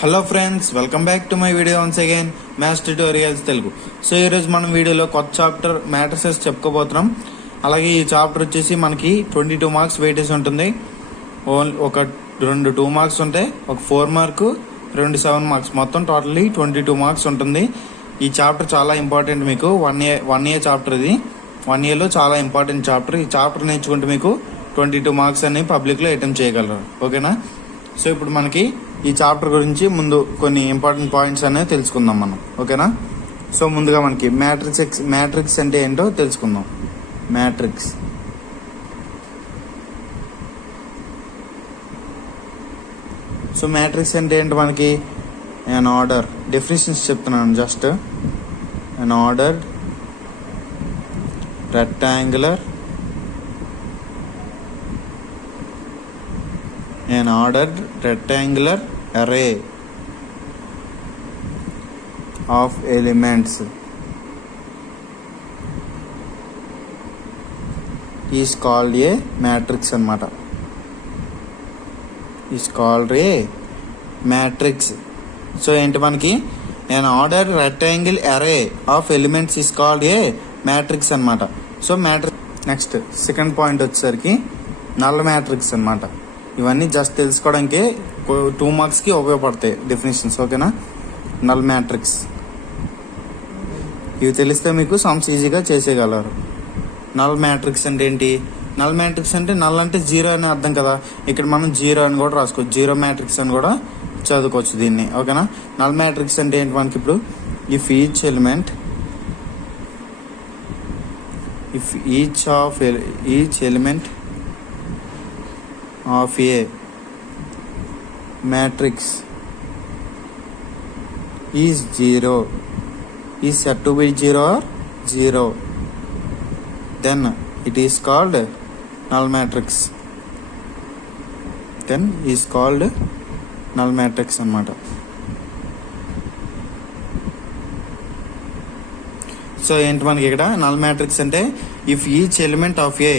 Hello friends, welcome back to my video once again maths tutorials Telugu. So ఈరోజు మనం వీడియోలో కొత్త చాప్టర్ మ్యాట్రిసెస్ చెప్పుకోబోతున్నాం. అలాగే ఈ చాప్టర్ వచ్చేసి మనకి 22 మార్క్స్ వెయిటేజ్ ఉంటుంది. ఒక 2 మార్క్స్ ఉంటాయి, ఒక 4 మార్కు, 2 7 మార్క్స్, మొత్తం టోటల్లీ 22 మార్క్స్ ఉంటుంది. ఈ చాప్టర్ చాలా ఇంపార్టెంట్. మీకు వన్ ఇయర్ చాప్టర్ ఇది. 1 ఇయర్లో చాలా ఇంపార్టెంట్ చాప్టర్. ఈ చాప్టర్ నేర్చుకుంటే మీకు 22 మార్క్స్ అని పబ్లిక్లో అటెంప్ట్ చేయగలరు. ఓకేనా? సో ఇప్పుడు మనకి ఈ చాప్టర్ గురించి ముందు కొన్ని ఇంపార్టెంట్ పాయింట్స్ అనేవి తెలుసుకుందాం మనం. ఓకేనా? సో ముందుగా మనకి మ్యాట్రిక్స్ అంటే ఏంటో తెలుసుకుందాం. మ్యాట్రిక్స్ మ్యాట్రిక్స్ అంటే ఏంటి? మనకి an ఆర్డర్ డెఫినిషన్స్ చెప్తున్నాను. Just an ordered rectangular an ordered rectangular array of elements is called a matrix అన్నమాట. is called a matrix. So ఏంటి మనకి an ordered rectangle array of elements is called a matrix అన్నమాట. So matrix. Next second point వచ్చేసరికి null matrix అన్నమాట. ఇవన్నీ just తెలుసుకోవడానికి 2 మార్క్స్కి ఉపయోగపడతాయి డెఫినేషన్స్. ఓకేనా? నల్ మ్యాట్రిక్స్ ఇవి తెలిస్తే మీకు సమ్స్ ఈజీగా చేసేయగలరు. నల్ మ్యాట్రిక్స్ అంటే ఏంటి? నల్ మ్యాట్రిక్స్ అంటే నల్ అంటే జీరో అని అర్థం కదా. ఇక్కడ మనం జీరో అని కూడా రాసుకోవచ్చు, జీరో మ్యాట్రిక్స్ అని కూడా చదువుకోవచ్చు దీన్ని. ఓకేనా? నల్ మ్యాట్రిక్స్ అంటే ఏంటి మనకి ఇప్పుడు? If each element of a matrix is said to be 0 or 0, then it is called null matrix. అన్నమాట. సో ఏంటి మనకి ఇక్కడ నల్ మ్యాట్రిక్స్ అంటే if each element of a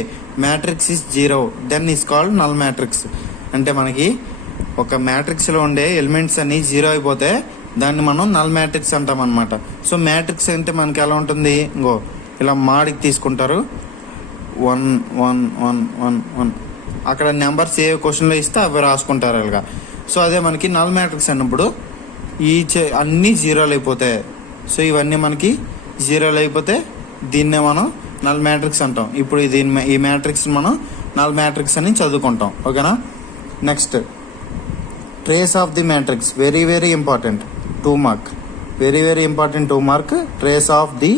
matrix is 0 then is called null matrix. అంటే మనకి ఒక మ్యాట్రిక్స్లో ఉండే elements అన్ని 0 అయిపోతే దాన్ని మనం నల్ మ్యాట్రిక్స్ అంటాం అనమాట. సో మ్యాట్రిక్స్ అంటే మనకి ఎలా ఉంటుంది? ఇంకో ఇలా మాడికి తీసుకుంటారు, 1 1 1 1 1, అక్కడ నెంబర్స్ ఏ క్వశ్చన్లో ఇస్తే అవి రాసుకుంటారు అలాగా. సో అదే మనకి నల్ మ్యాట్రిక్స్ అన్నప్పుడు అన్నీ 0లు అయిపోతాయి. సో ఇవన్నీ మనకి 0లు అయిపోతే దీన్నే మనం నల్ మ్యాట్రిక్స్ అంటాం. ఇప్పుడు ఈ మ్యాట్రిక్స్ మనం నల్ మ్యాట్రిక్స్ అని చదువుకుంటాం. ఓకేనా? Next trace of the matrix. Very very important 2 mark. Very very important 2 mark trace of the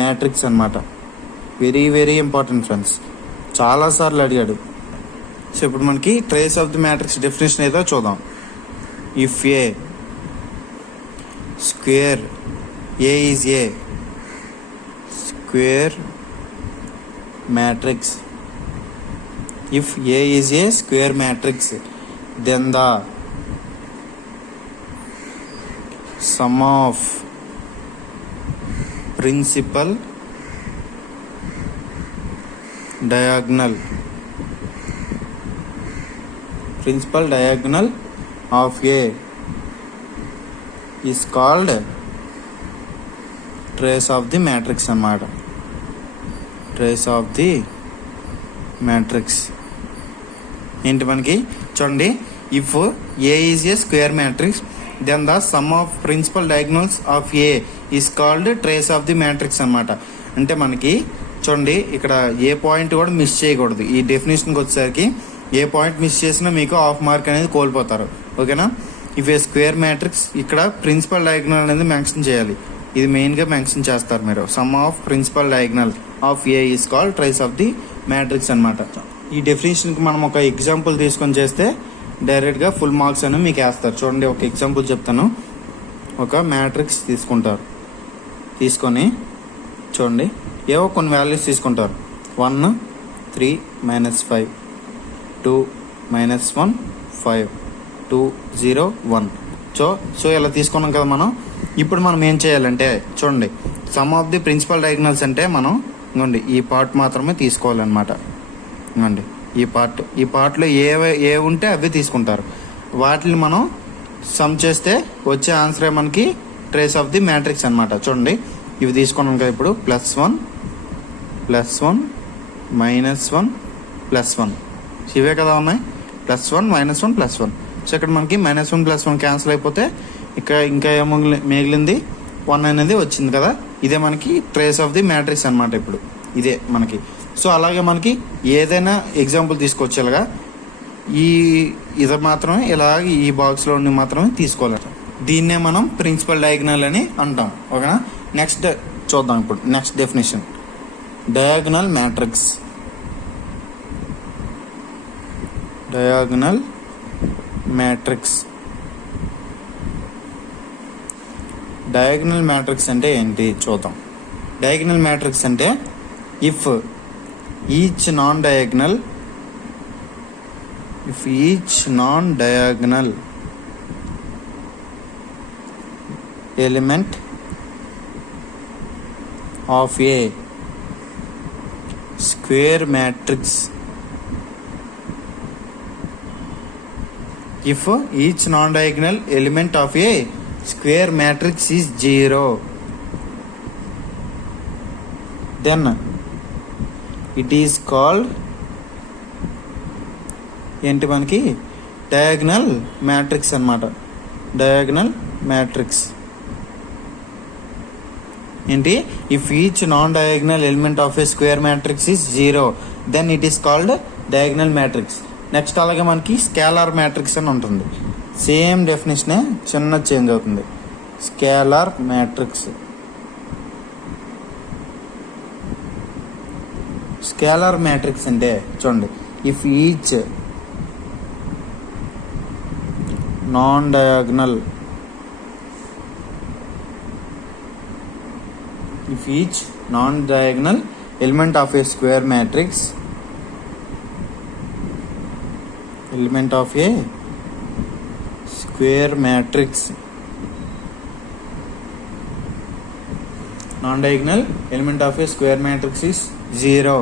matrix అనమాట. వెరీ వెరీ ఇంపార్టెంట్ ఫ్రెండ్స్, చాలాసార్లు అడిగాడు. సో ఇప్పుడు మనకి trace of the matrix definition ఏదో చూద్దాం. If a square A is a square matrix, if A is a square matrix, then the sum of principal diagonal of A is called trace of the matrix అన్నమాట. Trace of the matrix ఏంటి మనకి చూడండి. If A is a square matrix then the sum of principal diagonals of A is called trace of the matrix అనమాట. అంటే మనకి చూడండి ఇక్కడ ఏ point కూడా మిస్ చేయకూడదు. ఈ డెఫినేషన్కి వచ్చేసరికి ఏ పాయింట్ మిస్ చేసినా మీకు హాఫ్ మార్క్ అనేది కోల్పోతారు. ఓకేనా? ఇఫ్ ఏ స్క్వేర్ మ్యాట్రిక్స్, ఇక్కడ ప్రిన్సిపల్ డయాగ్నల్ అనేది మెన్షన్ చేయాలి. ఇది మెయిన్గా మెన్షన్ చేస్తారు మీరు. Sum of principal diagonal of A is called trace of the matrix అనమాట. ఈ డెఫినేషన్కి మనం ఒక ఎగ్జాంపుల్ తీసుకొని చేస్తే డైరెక్ట్గా ఫుల్ మార్క్స్ అని మీకు వేస్తారు. చూడండి, ఒక ఎగ్జాంపుల్ చెప్తాను. ఒక మ్యాట్రిక్స్ తీసుకొని చూడండి, ఏవో కొన్ని వాల్యూస్ తీసుకుంటారు. 1 3 -5 2 -1 5 2 0 1. సో ఇలా తీసుకున్నాం కదా మనం. ఇప్పుడు మనం ఏం చేయాలంటే చూడండి, sum of the principal diagonals అంటే మనం ఇంకోండి ఈ పార్ట్ మాత్రమే తీసుకోవాలన్నమాట. ఇంకోండి ఈ పార్ట్లో ఏ ఉంటే అవి తీసుకుంటారు. వాటిని మనం సమ్ చేస్తే వచ్చే ఆన్సరే మనకి ట్రేస్ ఆఫ్ ది మ్యాట్రిక్స్ అనమాట. చూడండి ఇవి తీసుకున్నాం కదా ఇప్పుడు, +1 +1 -1 +1 ఇవే కదా ఉన్నాయి, +1 -1 +1. సో ఇక్కడ మనకి -1 +1 క్యాన్సిల్ అయిపోతే ఇంకా ఏమో మిగిలింది 1 అనేది వచ్చింది కదా. ఇదే మనకి ట్రేస్ ఆఫ్ ది మ్యాట్రిక్స్ అనమాట. ఇప్పుడు ఇదే మనకి. సో అలాగే మనకి ఏదైనా ఎగ్జాంపుల్ తీసుకోవచ్చు. ఇలాగా ఇది మాత్రమే ఇలా ఈ బాక్స్లో ఉండి మాత్రమే తీసుకోవాలి. దీన్నే మనం ప్రిన్సిపల్ డయాగ్నల్ అని అంటాం. ఓకేనా. నెక్స్ట్ చూద్దాం ఇప్పుడు. Next definition, diagonal matrix. Diagonal matrix. Diagonal matrix అంటే ఏంటి చూద్దాం. డయాగ్నల్ మ్యాట్రిక్స్ అంటే if each non diagonal element of a square matrix, if each non-diagonal element of a square matrix is 0, then it is called ఏంటి మనకి diagonal matrix అన్నమాట. Diagonal matrix ఏంటి, if each non diagonal element of a square matrix is 0, then it is called diagonal matrix. Next అలాగే మనకి scalar matrix అని ఉంటుంది. Same డెఫినేషనే, చిన్న change అవుతుంది. Scalar matrix. స్కేలార్ మ్యాట్రిక్స్ అంటే చూడండి, if each non-diagonal element of a square matrix non-diagonal element of a square matrix is 0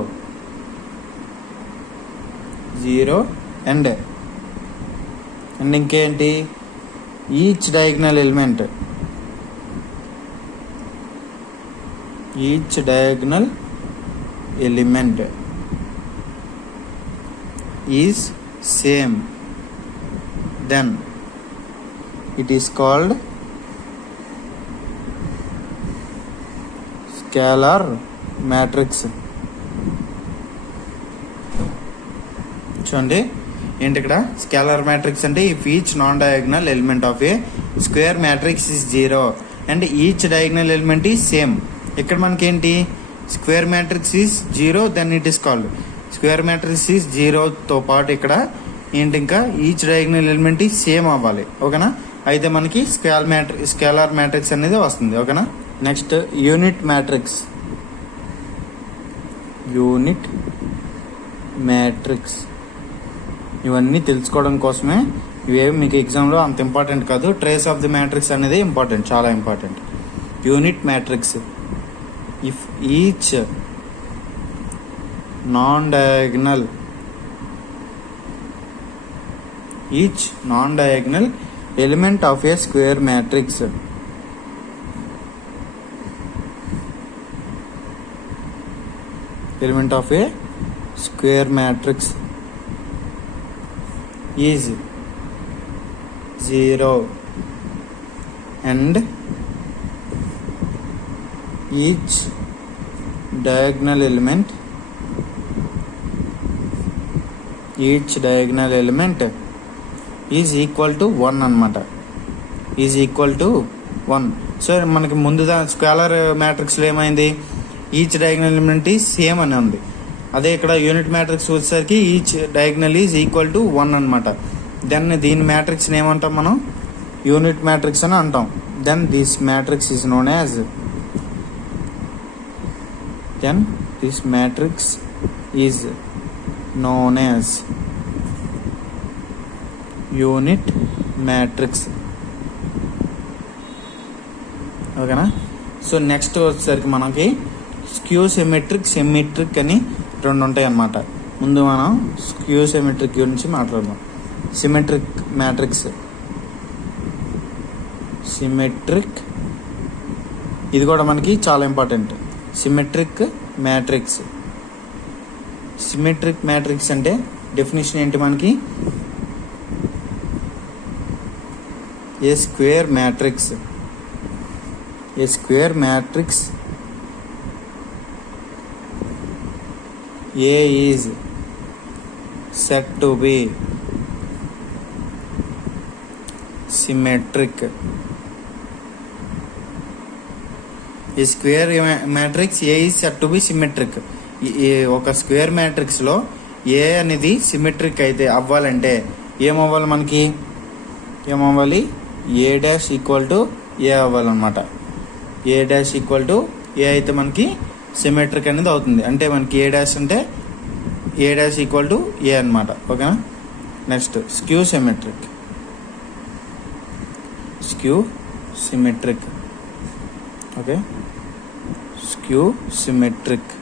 and ఇంకేంటి, each diagonal element is same, then it is called scalar matrix. చూడండి ఏంటి ఇక్కడ, scalar matrix అంటే if each non diagonal element of a square matrix is 0 and each diagonal element is same. ఇక్కడ మనకేంటి, square matrix is 0, then it is called square matrix is 0తో పాటు ఇక్కడ ఏంటి, ఇంకా each diagonal element is same అవ్వాలి. ఓకేనా. అయితే మనకి స్కేలార్ మ్యాట్రిక్స్ అనేది వస్తుంది. ఓకేనా. Next unit matrix. ఇవన్నీ తెలుసుకోవడం కోసమే, ఇవేమి మీకు ఎగ్జామ్లో అంత ఇంపార్టెంట్ కాదు. ట్రేస్ ఆఫ్ ది మ్యాట్రిక్స్ అనేది ఇంపార్టెంట్, చాలా important. Unit matrix, if each non diagonal element of a square matrix is 0 and each diagonal element is equal to 1 అన్నమాట. Is equal to 1. సో మనకి ముందు స్కేలార్ మ్యాట్రిక్స్లో ఏమైంది, each diagonal element is same అని ఉంది. అదే ఇక్కడ unit matrix వచ్చేసరికి each diagonal is equal to 1 అనమాట. దెన్ దీని మ్యాట్రిక్స్ని ఏమంటాం మనం, యూనిట్ మ్యాట్రిక్స్ అని అంటాం. Then this matrix is known as unit matrix. ఓకేనా. సో నెక్స్ట్ వచ్చేసరికి మనకి స్క్యూ సిమెట్రిక్ అని 2 ఉంటాయి అన్నమాట. ముందు మనం స్క్యూ సిమెట్రిక్ గురించి మాట్లాడదాం. సిమెట్రిక్ మ్యాట్రిక్స్ సిమెట్రిక్, ఇది కూడా మనకి చాలా important. Symmetric matrix. Symmetric matrix అంటే డెఫినేషన్ ఏంటి మనకి? A square matrix A is said to be symmetric. A square matrix A is said to be symmetric. ఒక స్క్వేర్ మ్యాట్రిక్స్ లో ఏ అనేది సిమెట్రిక్ అయితే అవ్వాలంటే ఏమవ్వాలి మనకి? ఏమవ్వాలి? A dash equal to A అవ్వాలన్నమాట. A dash equal to A అయితే మనకి సిమెట్రిక్ అనేది అవుతుంది. అంటే మనకి ఏ డాష్ అంటే A dash equal to A అనమాట. ఓకేనా? Next skew symmetric. Okay, skew symmetric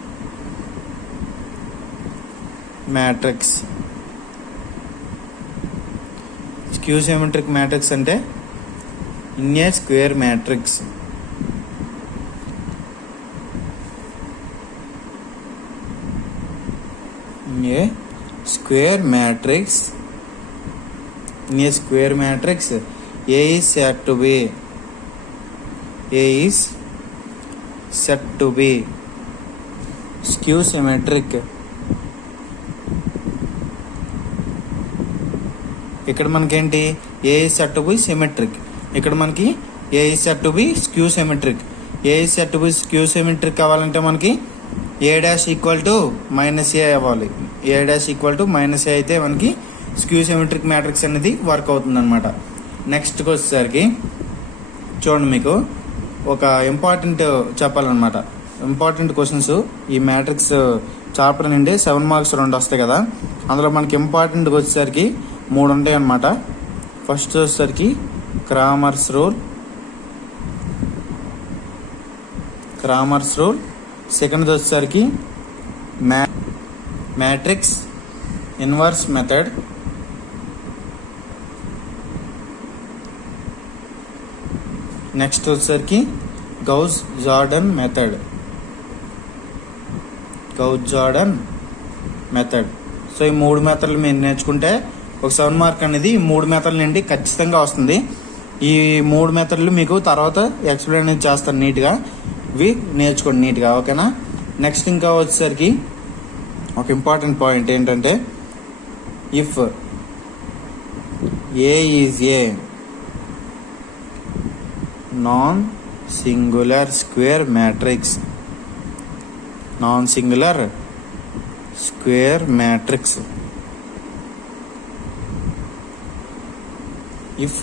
matrix. Skew symmetric matrix అంటే in a square matrix A square matrix A is said to be skew symmetric. ఇక్కడ మనకేంటి? A is said to be symmetric. ఇక్కడ మనకి A is said to be skew symmetric. A is said to be skew symmetric కావాలంటే మనకి A dash equal to minus ఏ అవ్వాలి. ఏ dash equal to minus ఏ అయితే మనకి skew symmetric matrix అనేది work అవుతుంది అనమాట. నెక్స్ట్కి వచ్చేసరికి చూడండి, మీకు ఒక ఇంపార్టెంట్ చెప్పాలన్నమాట. ఇంపార్టెంట్ క్వశ్చన్స్ ఈ మ్యాట్రిక్స్ చాప్టర్ నుండి 7 మార్క్స్ 2 వస్తాయి కదా. అందులో మనకి ఇంపార్టెంట్గా వచ్చేసరికి 3 ఉంటాయి అన్నమాట. ఫస్ట్ వచ్చేసరికి క్రామర్స్ రూల్. సెకండ్ వచ్చేసరికి మ్యాట్రిక్స్ ఇన్వర్స్ మెథడ్. నెక్స్ట్ వచ్చేసరికి గౌస్ జార్డన్ మెథడ్. సో ఈ 3 మెథడ్లు మీరు నేర్చుకుంటే ఒక 7 మార్క్ అనేది ఈ 3 మెథడ్ల నుండి ఖచ్చితంగా వస్తుంది. ఈ 3 మెథడ్లు మీకు తర్వాత ఎక్స్ప్లెయిన్ అనేది చేస్తాను నీట్గా. ఇవి నేర్చుకోండి నీట్గా. ఓకేనా? నెక్స్ట్ ఇంకా వచ్చేసరికి ఒక ఇంపార్టెంట్ పాయింట్ ఏంటంటే, if A is A non singular square matrix. If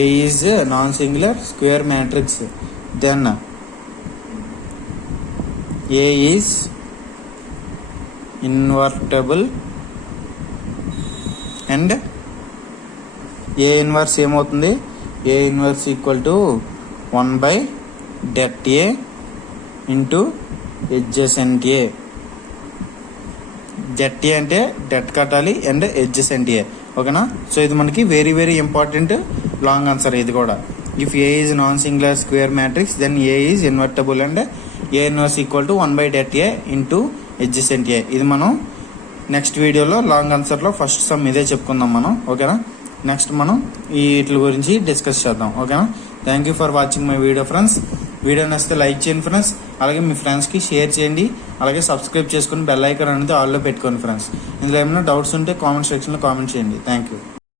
A is a non-singular square matrix, then A is invertible and A inverse ఏమవుతుంది? A inverse equal to 1/det A into adjacent A. det A అంటే det కట్టాలి and adjacent A. ఓకేనా? సో ఇది మనకి very very important long answer ఇది కూడా. If A is non singular square matrix then A is invertible and A inverse equal to 1/det A into adjacent A. ఇది మనం నెక్స్ట్ వీడియోలో లాంగ్ ఆన్సర్లో ఫస్ట్ సమ్ ఇదే చెప్పుకుందాం మనం. ఓకేనా? నెక్స్ట్ మనం వీటి గురించి డిస్కస్ చేద్దాం. ఓకేనా? Thank you for watching my video friends. Video నచ్చితే లైక్ చేయండి ఫ్రెండ్స్. అలాగే మీ ఫ్రెండ్స్కి షేర్ చేయండి. అలాగే సబ్స్క్రైబ్ చేసుకుని బెల్ ఐకాన్ అనేది ఆల్లో పెట్టుకోండి ఫ్రెండ్స్. ఇందులో ఏమైనా డౌట్స్ ఉంటే కామెంట్ సెక్షన్లో కామెంట్ చేయండి. Thank you.